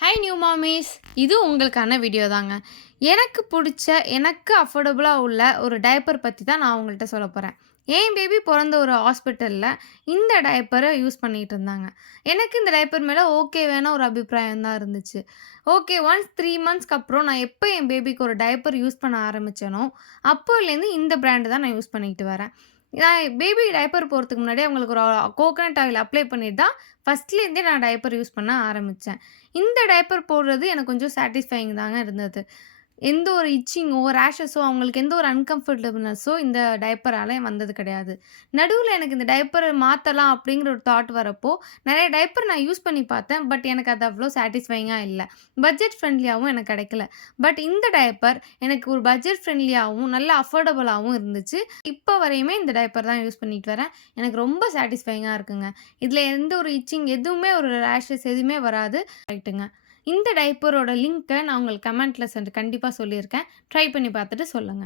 Hi new மாமிஸ், இது உங்களுக்கான video தாங்க. எனக்கு பிடிச்ச, எனக்கு அஃபோர்டபுளாக உள்ள ஒரு டயப்பர் பற்றி தான் நான் உங்கள்கிட்ட சொல்ல போகிறேன். என் பேபி பிறந்த ஒரு ஹாஸ்பிட்டலில் இந்த டயப்பரை யூஸ் பண்ணிகிட்டு இருந்தாங்க. எனக்கு இந்த டயப்பர் மேலே ஓகேவான ஒரு அபிப்பிராயம் தான் இருந்துச்சு. ஓகே, ஒன்ஸ் 3 மந்த்ஸ்க்கு அப்புறம் நான் எப்போ என் பேபிக்கு ஒரு டயப்பர் யூஸ் பண்ண ஆரம்பித்தேனோ அப்போலேருந்து இந்த பிராண்டு தான் நான் யூஸ் பண்ணிக்கிட்டு வரேன். நான் பேபி டயப்பர் போகிறதுக்கு முன்னாடி அவங்களுக்கு ஒரு கோகனட் ஆயில் அப்ளை பண்ணிட்டு தான் ஃபஸ்ட்லேருந்தே நான் டயப்பர் யூஸ் பண்ண ஆரம்பித்தேன். இந்த டயப்பர் போடுறது எனக்கு கொஞ்சம் சாட்டிஸ்ஃபையிங் தாங்க இருந்தது. எந்த ஒரு இச்சிங்கோ, ரேஷஸோ அவங்களுக்கு எந்த ஒரு அன்கம்ஃபர்டபுள்னஸோ இந்த டயப்பரால வந்தது கிடையாது. நடுவுல எனக்கு இந்த டயப்பர மாத்தலாம் அப்படிங்கிற ஒரு தாட் வரப்போ, நெறைய டயப்பர் நான் யூஸ் பண்ணி பார்த்தேன். பட் எனக்கு அது அவ்வளோ சாட்டிஸ்ஃபையிங்கா இல்ல. பட்ஜெட் ஃப்ரெண்ட்லியாவும் எனக்கு கிடைக்கல. பட் இந்த டயப்பர் எனக்கு ஒரு பட்ஜெட் ஃப்ரெண்ட்லியாவும், நல்ல அஃபோர்டபுளாவும் இருந்துச்சு. இப்ப வரையுமே இந்த டயப்பர் தான் யூஸ் பண்ணிட்டு வரேன். எனக்கு ரொம்ப சாட்டிஸ்ஃபையிங்கா இருக்குங்க. இதுல எந்த ஒரு இச்சிங் எதுவுமே ஒரு ரேஷஸ் எதுவுமே வராது. ரைட்டுங்க. இந்த டைப்பரோட லிங்க்க நான் உங்களுக்கு கமெண்ட்ல கண்டிப்பா சொல்லியிருக்கேன். ட்ரை பண்ணி பார்த்துட்டு சொல்லுங்க.